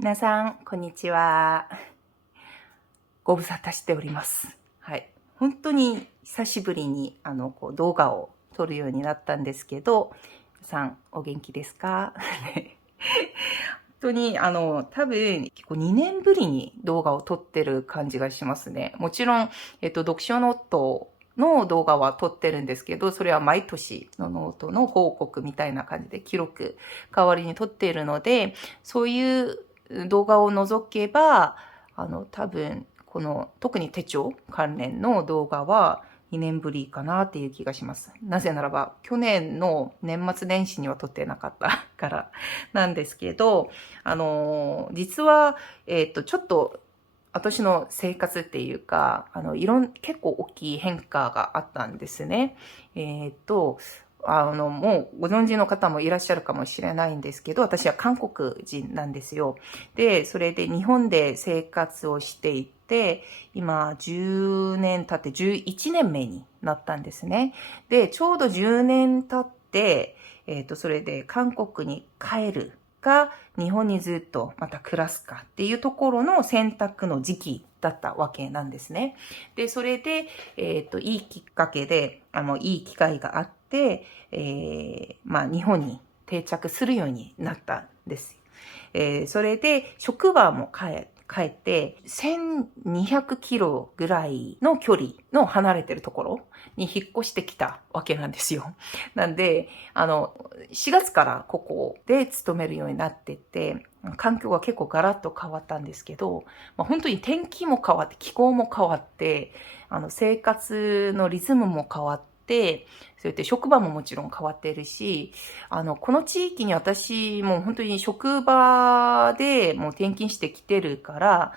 皆さん、こんにちは。ご無沙汰しております。はい。本当に久しぶりに、動画を撮るようになったんですけど、皆さん、お元気ですか？本当に、多分、結構2年ぶりに動画を撮ってる感じがしますね。もちろん、読書ノートの動画は撮ってるんですけど、それは毎年のノートの報告みたいな感じで記録代わりに撮っているので、そういう動画を除けば、多分、特に手帳関連の動画は2年ぶりかなっていう気がします。なぜならば、去年の年末年始には撮ってなかったからなんですけど、実は、ちょっと、私の生活っていうか、結構大きい変化があったんですね。もうご存知の方もいらっしゃるかもしれないんですけど、私は韓国人なんですよ。で、それで日本で生活をしていて、今10年経って11年目になったんですね。で、ちょうど10年経って、それで韓国に帰るか、日本にずっとまた暮らすかっていうところの選択の時期だったわけなんですね。で、それで、いいきっかけで、いい機会があって、日本に定着するようになったんです。それで、職場も変えて、1200キロぐらいの距離の離れてるところに引っ越してきたわけなんですよ。なんで、4月からここで勤めるようになってて、環境が結構ガラッと変わったんですけど、本当に天気も変わって、気候も変わって、生活のリズムも変わって、そうやって職場ももちろん変わっているし、この地域に私も本当に職場でもう転勤してきてるから、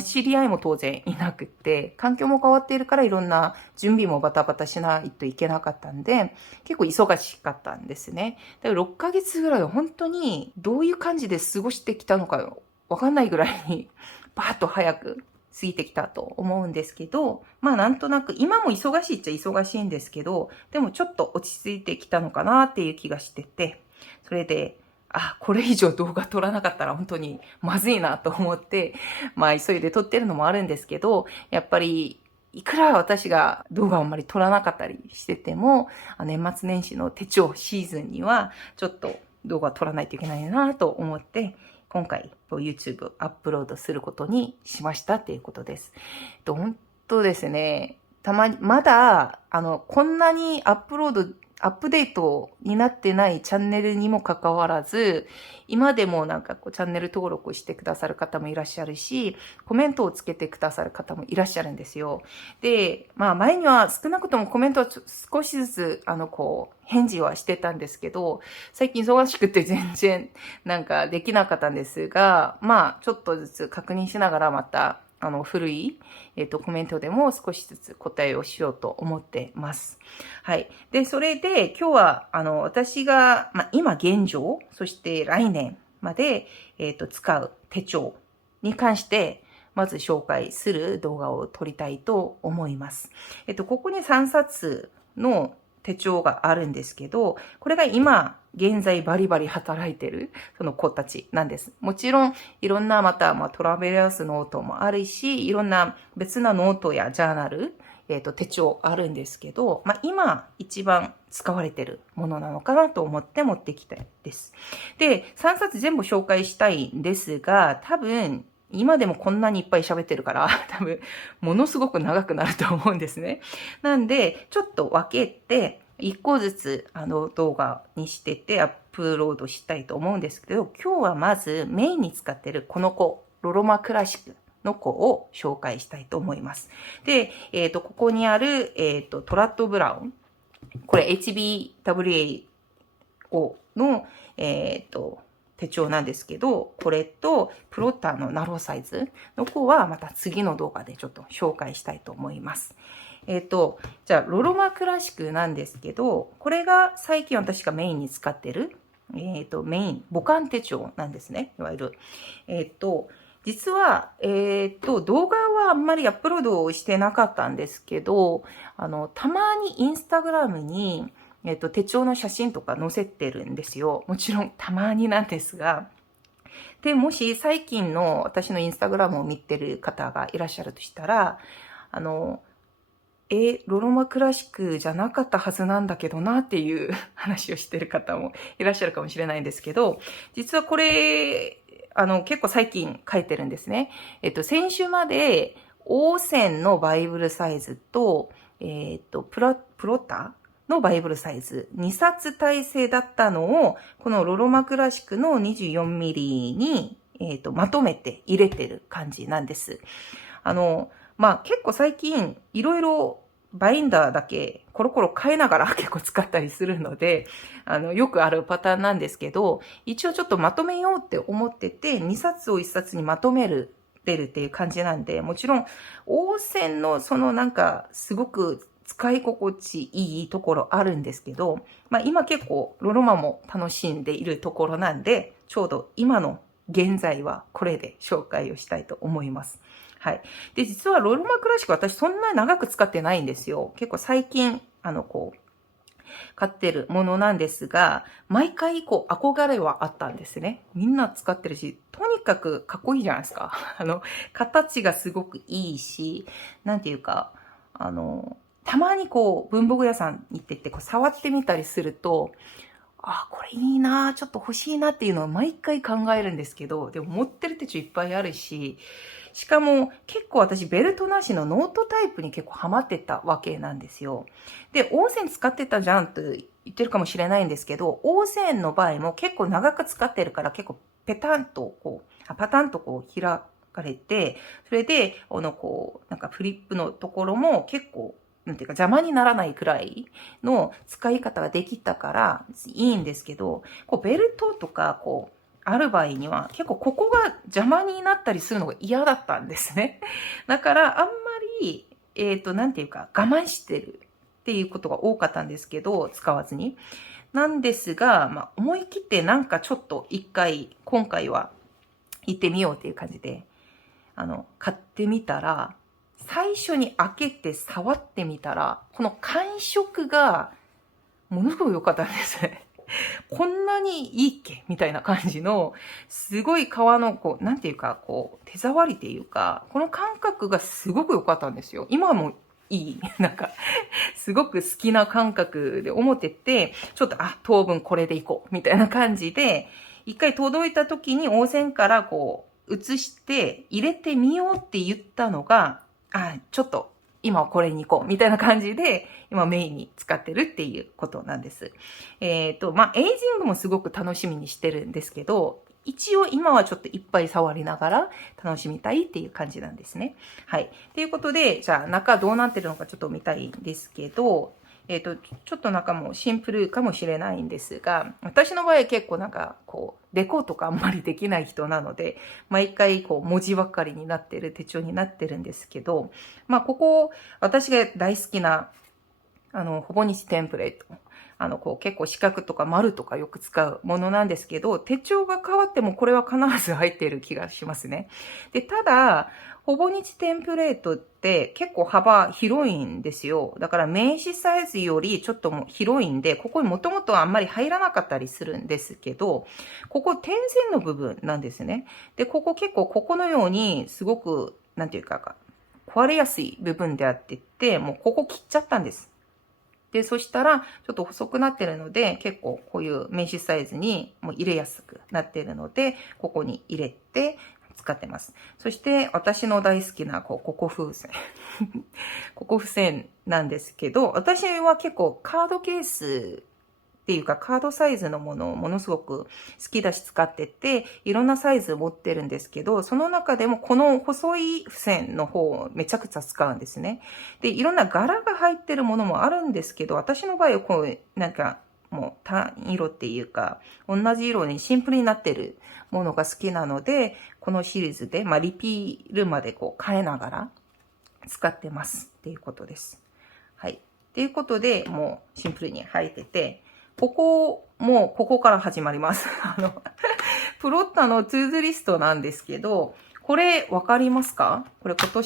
知り合いも当然いなくって、環境も変わっているからいろんな準備もバタバタしないといけなかったんで、結構忙しかったんですね。だから6ヶ月ぐらいは本当にどういう感じで過ごしてきたのかわかんないぐらいに、バーッと早く過ぎてきたと思うんですけど、なんとなく、今も忙しいっちゃ忙しいんですけど、でもちょっと落ち着いてきたのかなっていう気がしてて、それで、これ以上動画撮らなかったら本当にまずいなと思って、急いで撮ってるのもあるんですけど、やっぱり、いくら私が動画をあんまり撮らなかったりしてても、年末年始の手帳シーズンには、ちょっと動画撮らないといけないなと思って、今回 YouTube アップロードすることにしましたっていうことです。本当ですね、まだ、こんなにアップデートになってないチャンネルにもかかわらず、今でもチャンネル登録してくださる方もいらっしゃるし、コメントをつけてくださる方もいらっしゃるんですよ。で、前には少なくともコメントは少しずつ、返事はしてたんですけど、最近忙しくて全然できなかったんですが、ちょっとずつ確認しながらまた、古い、コメントでも少しずつ答えをしようと思ってます。はい。で、それで今日は、私が、今現状、そして来年まで、使う手帳に関して、まず紹介する動画を撮りたいと思います。ここに3冊の手帳があるんですけど、これが今、現在バリバリ働いてる、その子たちなんです。もちろん、いろんなトラベラースノートもあるし、いろんな別なノートやジャーナル、手帳あるんですけど、今一番使われてるものなのかなと思って持ってきたです。で、3冊全部紹介したいんですが、多分、今でもこんなにいっぱい喋ってるから、多分、ものすごく長くなると思うんですね。なんで、ちょっと分けて、一個ずつ、動画にしててアップロードしたいと思うんですけど、今日はまずメインに使ってるこの子、ロロマクラシックの子を紹介したいと思います。で、ここにある、トラットブラウン。これ HBWA5 の、手帳なんですけど、これとプロッターのナローサイズの子はまた次の動画でちょっと紹介したいと思います。じゃあ、ロロマクラシックなんですけど、これが最近私がメインに使ってる、メイン、母艦手帳なんですね。いわゆる。実は、動画はあんまりアップロードしてなかったんですけど、たまにインスタグラムに、手帳の写真とか載せてるんですよ。もちろんたまになんですが、で、もし最近の私のインスタグラムを見てる方がいらっしゃるとしたら、ロロマクラシックじゃなかったはずなんだけどなっていう話をしてる方もいらっしゃるかもしれないんですけど、実はこれ、結構最近書いてるんですね。先週まで、オーセンのバイブルサイズと、プロッタのバイブルサイズ、2冊体制だったのを、このロロマクラシックの24ミリに、まとめて入れてる感じなんです。結構最近、いろいろバインダーだけコロコロ変えながら結構使ったりするので、よくあるパターンなんですけど、一応ちょっとまとめようって思ってて、2冊を1冊にまとめるっていう感じなんで、もちろん、オーセンのすごく使い心地いいところあるんですけど、今結構ロロマも楽しんでいるところなんで、ちょうど今の現在はこれで紹介をしたいと思います。はい。で、実はロロマクラシック私そんなに長く使ってないんですよ。結構最近、買ってるものなんですが、毎回憧れはあったんですね。みんな使ってるし、とにかくかっこいいじゃないですか。形がすごくいいし、なんていうか、たまに文房具屋さんに行ってって触ってみたりすると、これいいな、ちょっと欲しいなっていうのを毎回考えるんですけど、でも持ってる手帳いっぱいあるし、しかも結構私ベルトなしのノートタイプに結構ハマってたわけなんですよ。で、オーセン使ってたじゃんと言ってるかもしれないんですけど、オーセンの場合も結構長く使ってるから結構パタンと開かれて、それで、フリップのところも結構なんていうか邪魔にならないくらいの使い方ができたからいいんですけど、ベルトとかある場合には結構ここが邪魔になったりするのが嫌だったんですね。だからあんまり、なんていうか我慢してるっていうことが多かったんですけど、使わずに。なんですが、思い切ってちょっと今回は行ってみようっていう感じで、買ってみたら、最初に開けて触ってみたら、この感触がものすごく良かったんですね。こんなにいいっけみたいな感じの、すごい革の、なんていうか、手触りっていうか、この感覚がすごく良かったんですよ。今もいい。すごく好きな感覚で思ってて、ちょっと、当分これでいこう。みたいな感じで、一回届いた時に応線から移して入れてみようって言ったのが、ちょっと今はこれに行こうみたいな感じで今メインに使ってるっていうことなんです。エイジングもすごく楽しみにしてるんですけど、一応今はちょっといっぱい触りながら楽しみたいっていう感じなんですね。はい。ということで、じゃあ中どうなってるのかちょっと見たいんですけど、ちょっと中もシンプルかもしれないんですが、私の場合結構デコとかあんまりできない人なので、毎回文字ばっかりになってる手帳になってるんですけど、ここ、私が大好きな、ほぼ日テンプレート。結構四角とか丸とかよく使うものなんですけど、手帳が変わってもこれは必ず入っている気がしますね。で、ただ、ほぼ日テンプレートって結構幅広いんですよ。だから名刺サイズよりちょっとも広いんで、ここにもともとあんまり入らなかったりするんですけど、ここ点線の部分なんですね。で、ここのようにすごく、なんていうか、壊れやすい部分であって、もうここ切っちゃったんです。で、そしたら、ちょっと細くなってるので、結構こういう名刺サイズにもう入れやすくなってるので、ここに入れて使ってます。そして、私の大好きな、ここ風船。ここ付箋なんですけど、私は結構カードケースっていうかカードサイズのものをものすごく好きだし使ってて、いろんなサイズ持ってるんですけど、その中でもこの細い付箋の方をめちゃくちゃ使うんですね。で、いろんな柄が入ってるものもあるんですけど、私の場合はもう単色っていうか、同じ色にシンプルになってるものが好きなので、このシリーズで、リピールまで変えながら使ってますっていうことです。はい。っていうことで、もうシンプルに入ってて、ここから始まります。プロッタのトゥーズリストなんですけど、これわかりますか？これ多分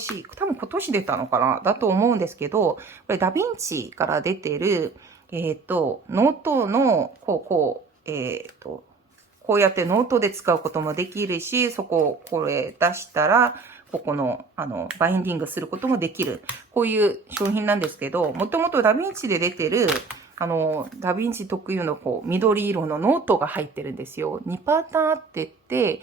今年出たのかなだと思うんですけど、これダヴィンチから出てる、ノートの、ここうやってノートで使うこともできるし、そこをこれ出したら、ここの、バインディングすることもできる。こういう商品なんですけど、もともとダヴィンチで出てる、ダヴィンチ特有のこう、緑色のノートが入ってるんですよ。2パターンあってて、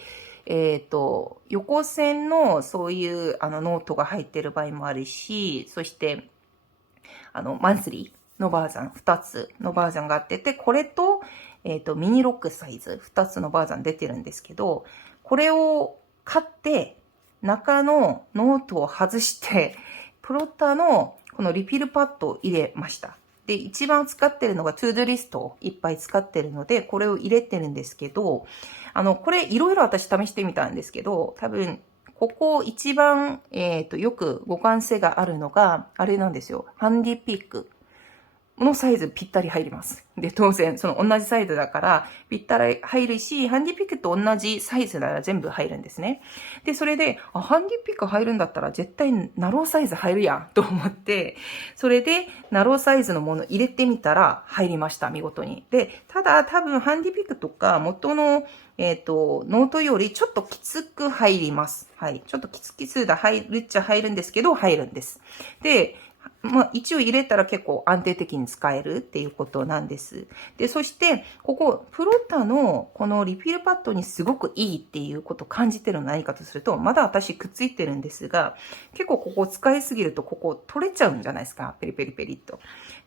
横線のそういうノートが入ってる場合もあるし、そして、マンスリーのバージョン、2つのバージョンがあってて、これと、ミニロックサイズ、2つのバージョン出てるんですけど、これを買って、中のノートを外して、プロッターのこのリフィルパッドを入れました。で、一番使ってるのがトゥードゥリストをいっぱい使ってるので、これを入れてるんですけど、これいろいろ私試してみたんですけど、多分、ここ一番、よく互換性があるのが、あれなんですよ。ハンディピックのサイズぴったり入ります。で、当然、その同じサイズだから、ぴったり入るし、ハンディピックと同じサイズなら全部入るんですね。で、それで、ハンディピック入るんだったら絶対ナローサイズ入るやんと思って、それで、ナローサイズのもの入れてみたら入りました、見事に。で、ただ、多分、ハンディピックとか元の、ノートよりちょっときつく入ります。はい。ちょっときつきつだ入るっちゃ入るんですけど、入るんです。で、まあ、一応入れたら結構安定的に使えるっていうことなんです。で、そして、ここ、プロッタのこのリフィルパッドにすごくいいっていうことを感じてるのは何かとすると、まだ私くっついてるんですが、結構ここ使いすぎるとここ取れちゃうんじゃないですか。ペリペリペリっと。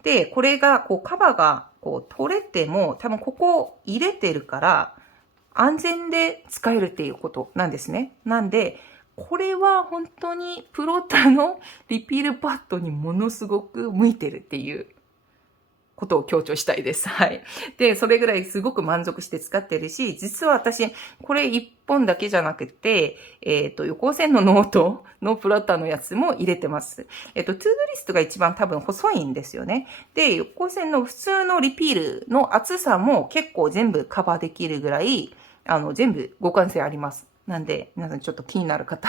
で、これが、こう、カバーがこう取れても、多分ここ入れてるから、安全で使えるっていうことなんですね。なんで、これは本当にプロタのリピールパッドにものすごく向いてるっていうことを強調したいです。はい。で、それぐらいすごく満足して使ってるし、実は私、これ一本だけじゃなくて、横線のノートのプロタのやつも入れてます。トゥードリストが一番多分細いんですよね。で、横線の普通のリピールの厚さも結構全部カバーできるぐらい、全部互換性あります。なんで、皆さんちょっと気になる方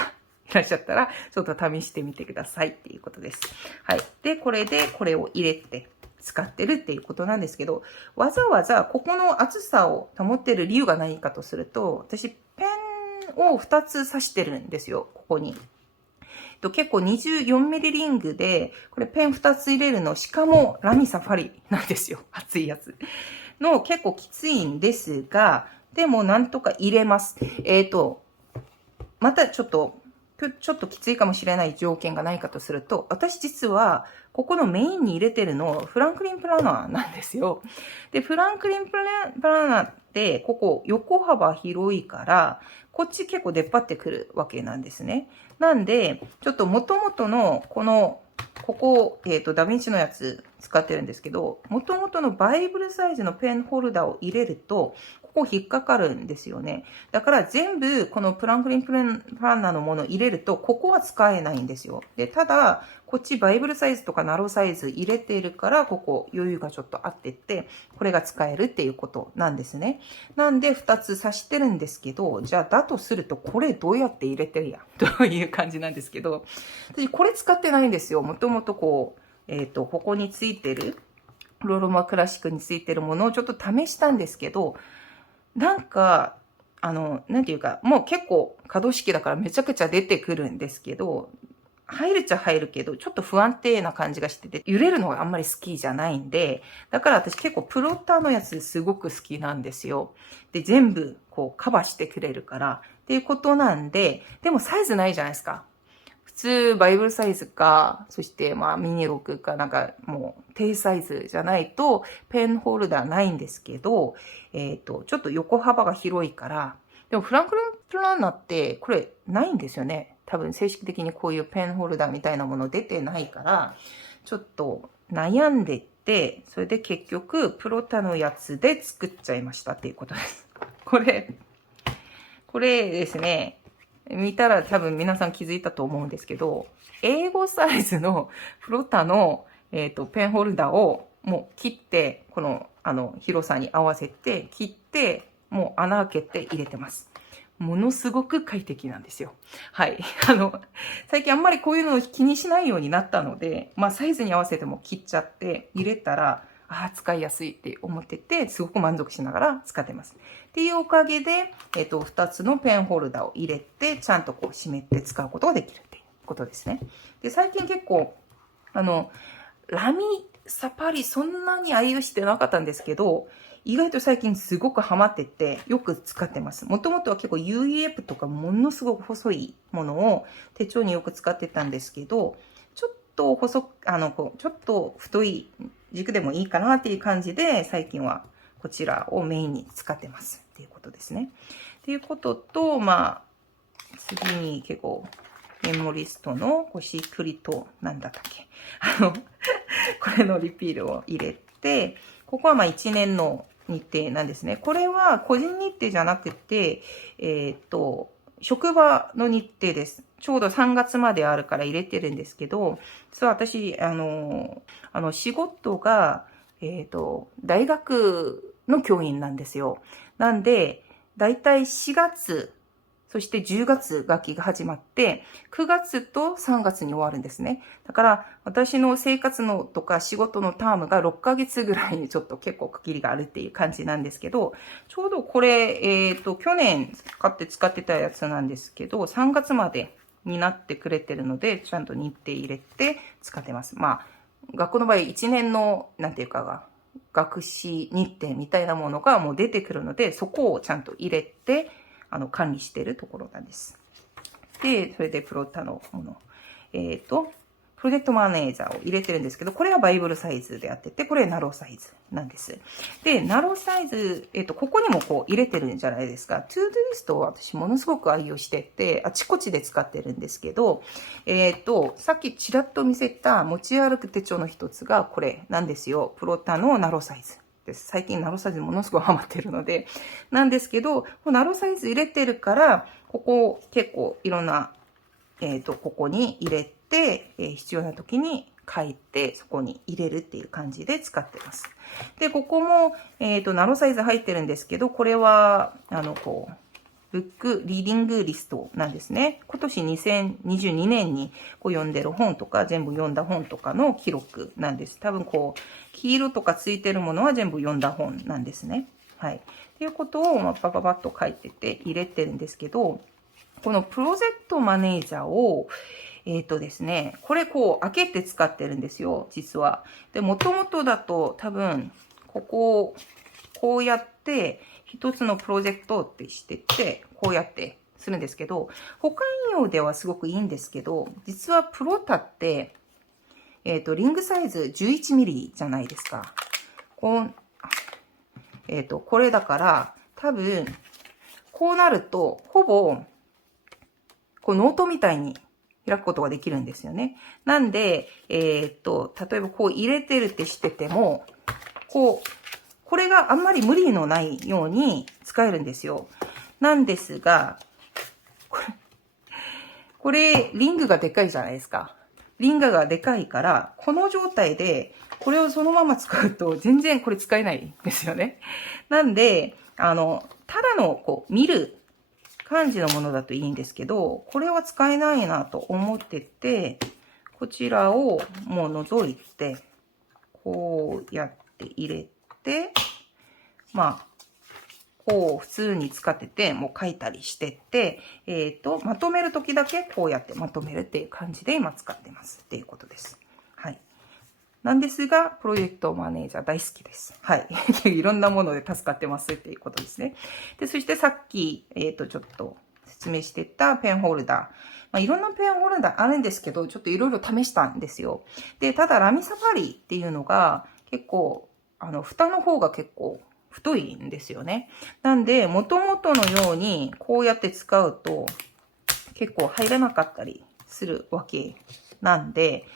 いらっしゃったら、ちょっと試してみてくださいっていうことです。はい。で、これでこれを入れて使ってるっていうことなんですけど、わざわざここの厚さを保ってる理由が何かとすると、私、ペンを2つ刺してるんですよ、ここに。結構24ミリリングで、これペン2つ入れるの、しかもラミサファリなんですよ。厚いやつ。の結構きついんですが、でもなんとか入れます。またちょっときついかもしれない条件がないかとすると、私実は、ここのメインに入れてるの、フランクリンプラナーなんですよ。で、フランクリンプラナーって、ここ横幅広いから、こっち結構出っ張ってくるわけなんですね。なんで、ちょっと元々の、ここ、ダヴィンチのやつ使ってるんですけど、元々のバイブルサイズのペンホルダーを入れると、ここ引っかかるんですよね。だから全部このプランクリンプランナーのものを入れると、ここは使えないんですよ。で、ただ、こっちバイブルサイズとかナローサイズ入れているから、ここ余裕がちょっとあってって、これが使えるっていうことなんですね。なんで2つ刺してるんですけど、じゃあだとするとこれどうやって入れてるやんという感じなんですけど、私これ使ってないんですよ。もともとここについてる、ロロマクラシックについてるものをちょっと試したんですけど、なんか、なんていうか、もう結構可動式だからめちゃくちゃ出てくるんですけど、入るっちゃ入るけど、ちょっと不安定な感じがしてて、揺れるのがあんまり好きじゃないんで、だから私結構プロッターのやつすごく好きなんですよ。で、全部こうカバーしてくれるから、っていうことなんで、でもサイズないじゃないですか。普通バイブルサイズか、そしてまあミニロックかなんかもう低サイズじゃないとペンホルダーないんですけど、ちょっと横幅が広いから、でもフランクリンプランナーってこれないんですよね。多分正式的にこういうペンホルダーみたいなもの出てないから、ちょっと悩んでって、それで結局プロタのやつで作っちゃいましたっていうことです。これですね。見たら多分皆さん気づいたと思うんですけど、A5 サイズのプロタの、ペンホルダーをもう切って、この、広さに合わせて切って、もう穴開けて入れてます。ものすごく快適なんですよ。はい。最近あんまりこういうのを気にしないようになったので、まあサイズに合わせても切っちゃって入れたら、使いやすいって思ってて、すごく満足しながら使ってます。っていうおかげで、2つのペンホルダーを入れて、ちゃんとこう閉めて使うことができるっていうことですね。で、最近結構、ラミサパリそんなに愛用してなかったんですけど、意外と最近すごくハマってて、よく使ってます。もともとは結構 UEF とかものすごく細いものを手帳によく使ってたんですけど、ちょっとちょっと太い軸でもいいかなっていう感じで、最近はこちらをメインに使ってますっていうことですね。っていうことと、次に結構、メモリストのシークリット、なんだったっけこれのリピールを入れて、ここは1年の日程なんですね。これは個人日程じゃなくて、職場の日程です。ちょうど3月まであるから入れてるんですけど、実は私、仕事が、大学の教員なんですよ。なんで、だいたい4月、そして10月学期が始まって、9月と3月に終わるんですね。だから、私の生活のとか仕事のタームが6ヶ月ぐらいにちょっと結構区切りがあるっていう感じなんですけど、ちょうどこれ、去年買って使ってたやつなんですけど、3月までになってくれてるので、ちゃんと日程入れて使ってます。学校の場合1年の、学士日程みたいなものがもう出てくるので、そこをちゃんと入れて、管理しているところなんです。で、それでプロタのもの。プロジェクトマネージャーを入れてるんですけど、これはバイブルサイズであってて、これナローサイズなんです。で、ナローサイズ、ここにもこう入れてるんじゃないですか。トゥードゥリストを私ものすごく愛用してて、あちこちで使ってるんですけど、さっきちらっと見せた持ち歩く手帳の一つがこれなんですよ。プロタのナローサイズ。最近ナロサイズものすごいハマってるので、なんですけど、ナロサイズ入れてるから、ここ結構いろんな、ここに入れて、必要な時に書いて、そこに入れるっていう感じで使ってます。で、ここも、ナロサイズ入ってるんですけど、これは、ブックリーディングリストなんですね。今年2022年に読んでる本とか、全部読んだ本とかの記録なんです。多分黄色とかついてるものは全部読んだ本なんですね。はい。っていうことを、パパッと書いてて入れてるんですけど、このプロジェクトマネージャーを、ですね、これ開けて使ってるんですよ、実は。で、もともとだと多分、こうやって、一つのプロジェクトってしてて、こうやってするんですけど、保管用ではすごくいいんですけど、実はプロタって、リングサイズ11ミリじゃないですか。これだから、多分、こうなると、ほぼ、ノートみたいに開くことができるんですよね。なんで、例えば入れてるってしてても、これがあんまり無理のないように使えるんですよ。なんですが、これ、リングがでかいじゃないですか。リングがでかいから、この状態で、これをそのまま使うと、全然これ使えないんですよね。なんで、ただの、見る感じのものだといいんですけど、これは使えないなと思ってて、こちらをもう除いて、こうやって入れて、普通に使ってて、もう書いたりしてて、まとめるときだけこうやってまとめるっていう感じで今使ってますっていうことです。はい。なんですが、プロジェクトマネージャー大好きです。はい。いろんなもので助かってますっていうことですね。で、そしてさっき、ちょっと説明してたペンホルダー。いろんなペンホルダーあるんですけど、ちょっといろいろ試したんですよ。で、ただラミサファリっていうのが結構、蓋の方が結構太いんですよね。なんで、元々のようにこうやって使うと結構入らなかったりするわけなんで、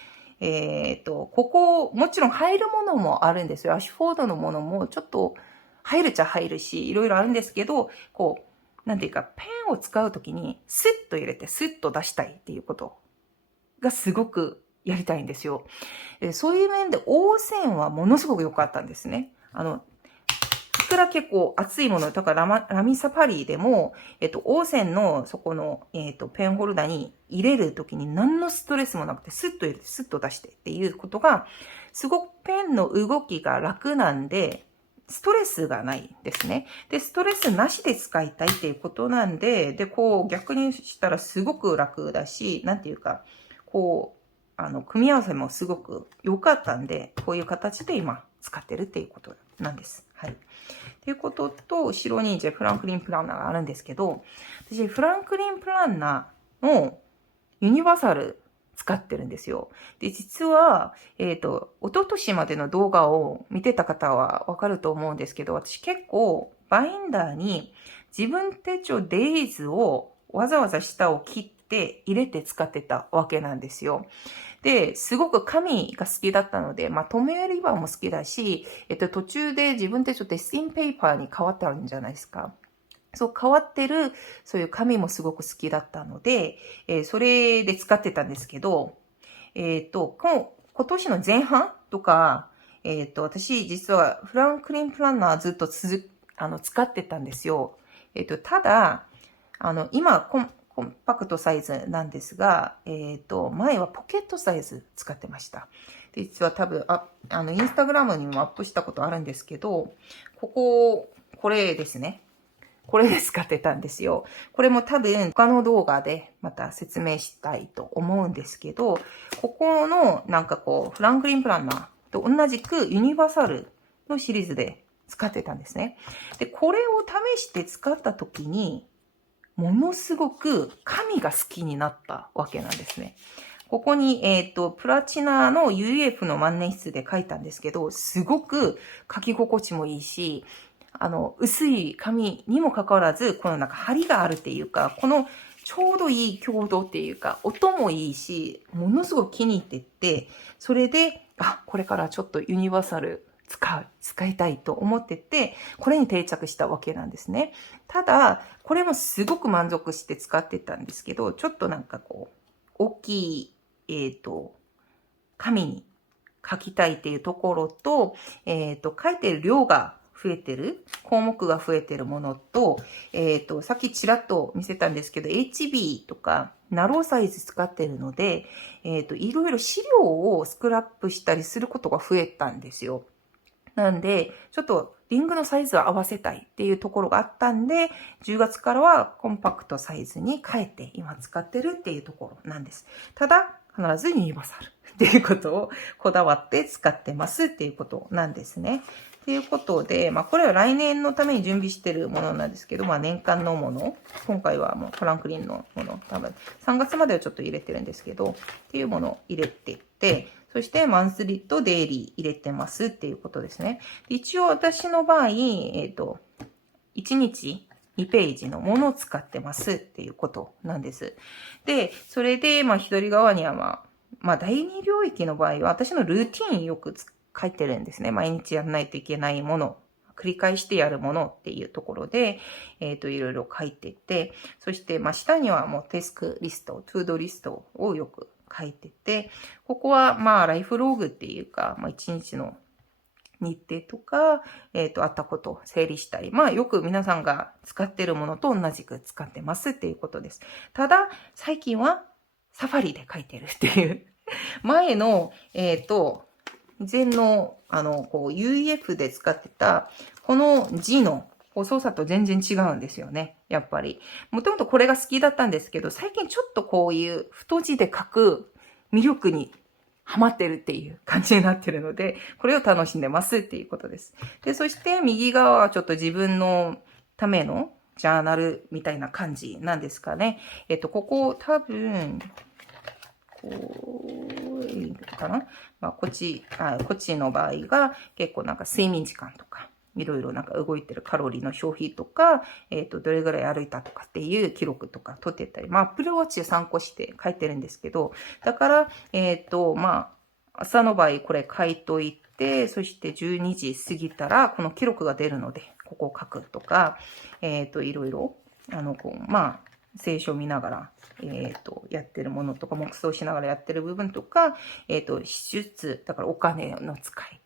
もちろん入るものもあるんですよ。アシュフォードのものもちょっと入るっちゃ入るし、いろいろあるんですけど、なんていうか、ペンを使うときにスッと入れてスッと出したいっていうことがすごくやりたいんですよ。そういう面で、オーセンはものすごく良かったんですね。蓋くら結構熱いもの、だからラミサファリでも、オーセンのそこの、ペンホルダーに入れるときに何のストレスもなくて、スッと入れて、スッと出してっていうことが、すごくペンの動きが楽なんで、ストレスがないですね。で、ストレスなしで使いたいっていうことなんで、で、こう逆にしたらすごく楽だし、なんていうか、こう、組み合わせもすごく良かったんで、こういう形で今使ってるっていうことなんです。はい。ということと、後ろにじゃフランクリンプランナーがあるんですけど、私、フランクリンプランナーのユニバーサル使ってるんですよ。で、実は、一昨年までの動画を見てた方はわかると思うんですけど、私結構バインダーに自分手帳デイズをわざわざ下を切って入れて使ってたわけなんですよ。で、すごく紙が好きだったので、まあ、留めリバーも好きだし、途中で自分手帳デスティンペーパーに変わってあるんじゃないですか。そう、変わってる、そういう紙もすごく好きだったので、それで使ってたんですけど、今年の前半とか、私実はフランクリンプランナーずっと使ってたんですよ。ただ、今、コンパクトサイズなんですが、前はポケットサイズ使ってました。で、実は多分、インスタグラムにもアップしたことあるんですけど、これですね。これで使ってたんですよ。これも多分他の動画でまた説明したいと思うんですけど、ここのなんかこう、フランクリンプランナーと同じくユニバーサルのシリーズで使ってたんですね。で、これを試して使った時に、ものすごく紙が好きになったわけなんですね。ここに、プラチナの UF の万年筆で書いたんですけど、すごく書き心地もいいし、薄い紙にもかかわらず、このなんか張りがあるっていうか、このちょうどいい強度っていうか、音もいいし、ものすごく気に入ってって、それで、これからちょっとユニバーサル使いたいと思ってて、これに定着したわけなんですね。ただ、これもすごく満足して使ってたんですけど、ちょっとなんかこう、大きい、紙に書きたいっていうところと、書いてる量が増えてる、項目が増えてるものと、さっきちらっと見せたんですけど、HB とか、ナローサイズ使ってるので、いろいろ資料をスクラップしたりすることが増えたんですよ。なんで、ちょっとリングのサイズを合わせたいっていうところがあったんで、10月からはコンパクトサイズに変えて今使ってるっていうところなんです。ただ、必ずユニバーサルっていうことをこだわって使ってますっていうことなんですね。ということで、これは来年のために準備してるものなんですけど、年間のもの、今回はもうフランクリンのもの、多分3月まではちょっと入れてるんですけど、っていうものを入れてって、そしてマンスリーとデイリー入れてますっていうことですね。一応私の場合、1日2ページのものを使ってますっていうことなんです。で、それで、左側には第二領域の場合は私のルーティンよく書いてるんですね。毎日やらないといけないもの。繰り返してやるものっていうところで、いろいろ書いてて、そして、下にはもうテスクリスト、トゥードリストをよく書いてて、ここはライフログっていうか、一日の日程とか、あったことを整理したり、よく皆さんが使ってるものと同じく使ってますっていうことです。ただ、最近はサファリで書いてるっていう。前の、前の、UEF で使ってた、この字の操作と全然違うんですよね。やっぱり。もともとこれが好きだったんですけど、最近ちょっとこういう太字で書く魅力にハマってるっていう感じになってるので、これを楽しんでますっていうことです。で、そして右側はちょっと自分のためのジャーナルみたいな感じなんですかね。ここ多分、こう、いいかな。こっちの場合が結構なんか睡眠時間とか、いろいろなんか動いてるカロリーの消費とか、どれぐらい歩いたとかっていう記録とか取ってたり、Apple Watch を参考して書いてるんですけど、だから、朝の場合これ書いといて、そして12時過ぎたらこの記録が出るので、ここを書くとか、いろいろ、聖書を見ながら、やってるものとか、黙想しながらやってる部分とか、支出、だからお金の使い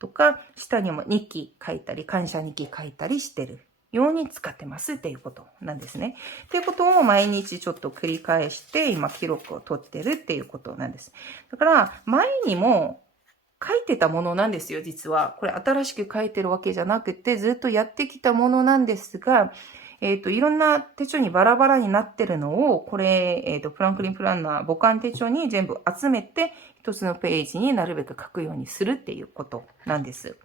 とか、下にも日記書いたり、感謝日記書いたりしてるように使ってますっていうことなんですね。っていうことを毎日ちょっと繰り返して、今記録を取ってるっていうことなんです。だから、前にも書いてたものなんですよ、実は。これ新しく書いてるわけじゃなくて、ずっとやってきたものなんですが、いろんな手帳にバラバラになってるのを、これ、フランクリンプランナー母艦手帳に全部集めて、一つのページになるべく書くようにするっていうことなんです。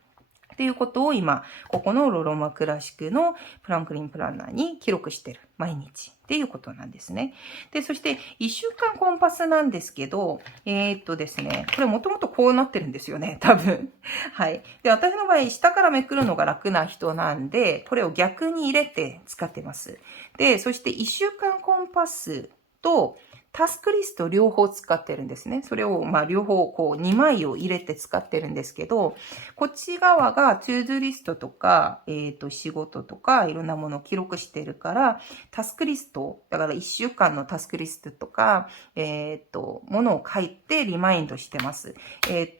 っていうことを今、ここのロロマクラシックのフランクリンプランナーに記録してる。毎日。っていうことなんですね。で、そして、1週間コンパスなんですけど、ですね、これもともとこうなってるんですよね、多分。はい。で、私の場合、下からめくるのが楽な人なんで、これを逆に入れて使ってます。で、そして1週間コンパスと、タスクリスト両方使ってるんですね。それを、両方、2枚を入れて使ってるんですけど、こっち側がトゥードゥリストとか、仕事とか、いろんなものを記録してるから、タスクリスト、だから1週間のタスクリストとか、ものを書いてリマインドしてます。デイ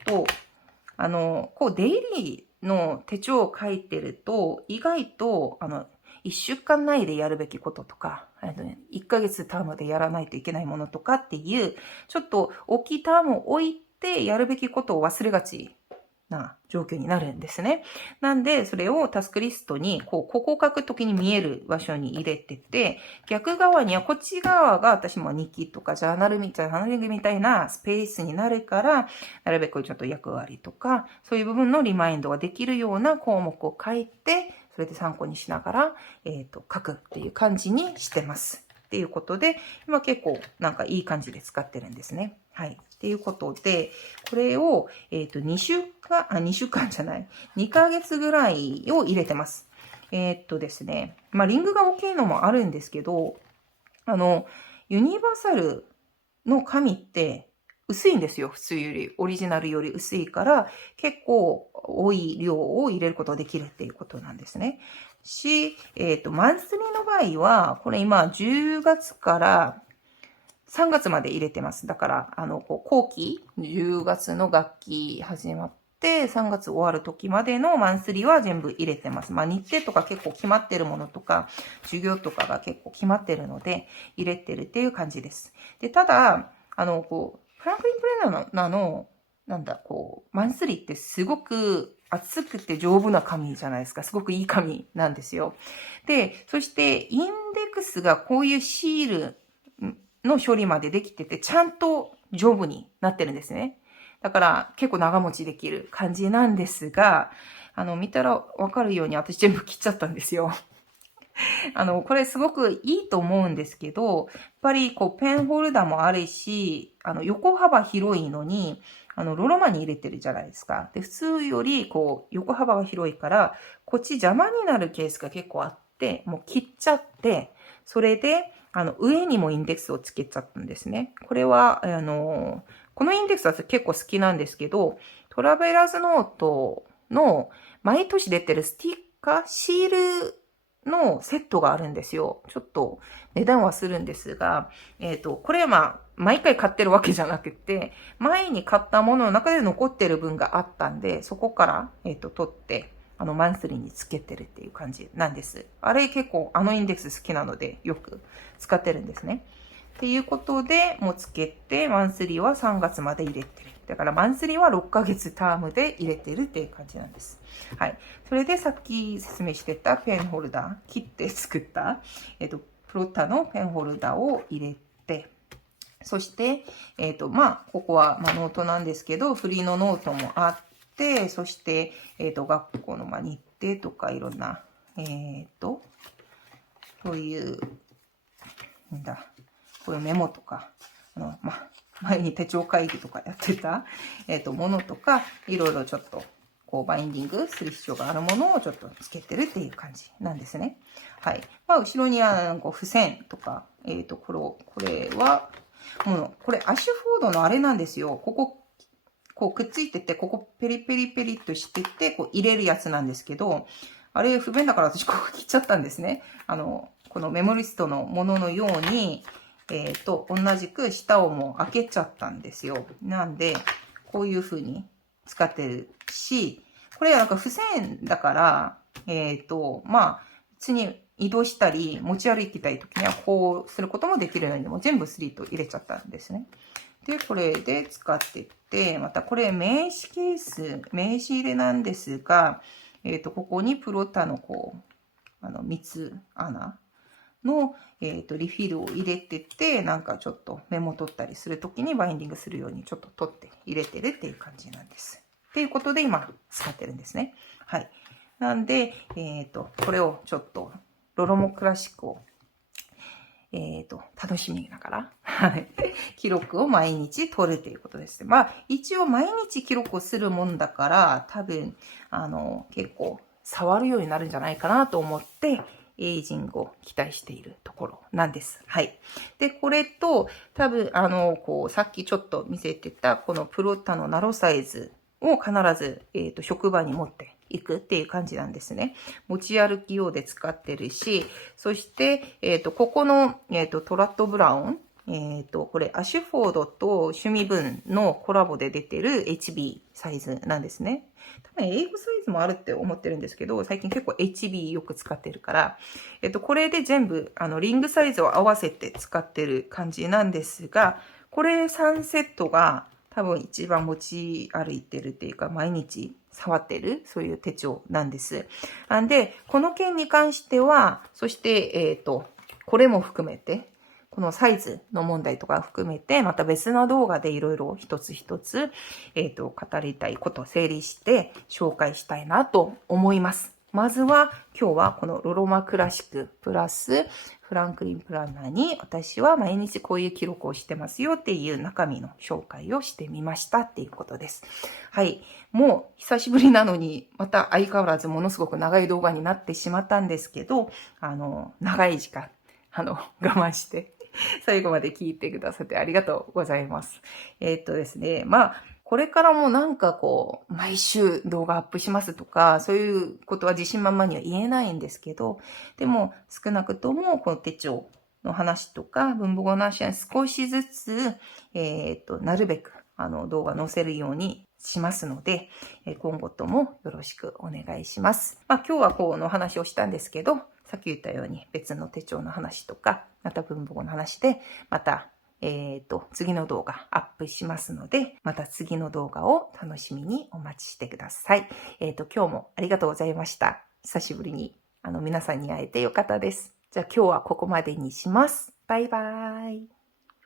リーの手帳を書いてると、意外と、1週間内でやるべきこととか、1ヶ月タームでやらないといけないものとかっていう、ちょっと大きいタームを置いてやるべきことを忘れがちな状況になるんですね。なんで、それをタスクリストに、ここ書くときに見える場所に入れてて、逆側にはこっち側が私も日記とかジャーナルみたいな、ハンディングみたいなスペースになるから、なるべくちょっと役割とか、そういう部分のリマインドができるような項目を書いて、それで参考にしながら、書くっていう感じにしてます。っていうことで、今結構なんかいい感じで使ってるんですね。はい。っていうことで、これを、2週間じゃない、2ヶ月ぐらいを入れてます。ですね、リングが大きいのもあるんですけど、ユニバーサルの紙って薄いんですよ。普通より、オリジナルより薄いから、結構多い量を入れることができるっていうことなんですね。マンスリーの場合は、これ今10月から3月まで入れてます。だから、後期、10月の学期始まって、3月終わる時までのマンスリーは全部入れてます。日程とか結構決まってるものとか、授業とかが結構決まってるので、入れてるっていう感じです。で、ただ、フランクリン・プレナーの、マンスリーってすごく厚くて丈夫な紙じゃないですか。すごくいい紙なんですよ。で、そしてインデックスがこういうシールの処理までできてて、ちゃんと丈夫になってるんですね。だから結構長持ちできる感じなんですが、見たらわかるように私全部切っちゃったんですよ。これすごくいいと思うんですけど、やっぱりペンホルダーもあるし、横幅広いのに、ロロマに入れてるじゃないですか。で、普通より横幅が広いから、こっち邪魔になるケースが結構あって、もう切っちゃって、それで、上にもインデックスをつけちゃったんですね。これは、このインデックスは結構好きなんですけど、トラベラーズノートの毎年出てるスティッカー、シールのセットがあるんですよ。ちょっと値段はするんですが、これは毎回買ってるわけじゃなくて、前に買ったものの中で残ってる分があったんで、そこから、取って、マンスリーにつけてるっていう感じなんです。あれ結構、インデックス好きなので、よく使ってるんですね。っていうことで、もうつけて、マンスリーは3月まで入れてる。だからマンスリーは6ヶ月タームで入れてるっていう感じなんです。はい。それでさっき説明してたペンホルダー、切って作った、プロッタのペンホルダーを入れて、そして、ここは、ノートなんですけど、フリーのノートもあって、そして、学校の、日程とかいろんな、そういう、こういうメモとか、前に手帳会議とかやってた、ものとか、いろいろちょっと、バインディングする必要があるものをちょっとつけてるっていう感じなんですね。はい。後ろには、付箋とか、これは、これ、アッシュフォードのあれなんですよ。くっついてて、ここペリペリペリっとしてて、入れるやつなんですけど、あれ不便だから私ここ切っちゃったんですね。このメモリストのもののように、同じく下をもう開けちゃったんですよ。なんで、こういう風に使ってるし、これはなんか不線だから、まあ、別に移動したり、持ち歩いてたりときにはこうすることもできるので、もう全部スリート入れちゃったんですね。で、これで使っていって、またこれ名刺ケース、名刺入れなんですが、ここにプロタのこう、蜜穴の、リフィルを入れてて、なんかちょっとメモ取ったりするときにバインディングするようにちょっと取って入れてるっていう感じなんです。っていうことで今使ってるんですね。はい。なんで、これをちょっと、ロロモクラシックを、楽しみながら、はい。記録を毎日取るということです。まあ、一応毎日記録をするもんだから、多分、結構触るようになるんじゃないかなと思って、エイジングを期待しているところなんです。はい。で、これと、多分、さっきちょっと見せてた、このプロタのナロサイズを必ず、職場に持っていくっていう感じなんですね。持ち歩き用で使ってるし、そして、ここの、トラットブラウン、これ、アシュフォードと趣味文のコラボで出てる HB サイズなんですね。多分英語サイズもあるって思ってるんですけど、最近結構 HB よく使ってるから、これで全部、リングサイズを合わせて使ってる感じなんですが、これ3セットが多分一番持ち歩いてるっていうか、毎日触ってる、そういう手帳なんです。なんで、この件に関しては、そして、これも含めて、このサイズの問題とか含めて、また別の動画でいろいろ一つ一つ、語りたいことを整理して紹介したいなと思います。まずは、今日はこのロロマクラシックプラスフランクリンプランナーに私は毎日こういう記録をしてますよっていう中身の紹介をしてみましたっていうことです。はい。もう久しぶりなのに、また相変わらずものすごく長い動画になってしまったんですけど、長い時間、我慢して最後まで聞いてくださってありがとうございます。ですね、まあ、これからもなんかこう、毎週動画アップしますとか、そういうことは自信満々には言えないんですけど、でも少なくともこの手帳の話とか、文房具の話は少しずつ、なるべく動画載せるようにしますので、今後ともよろしくお願いします。まあ今日はこの話をしたんですけど、さっき言ったように別の手帳の話とか、また文房具の話で、また次の動画アップしますので、また次の動画を楽しみにお待ちしてください。今日もありがとうございました。久しぶりに皆さんに会えてよかったです。じゃあ今日はここまでにします。バイバーイ。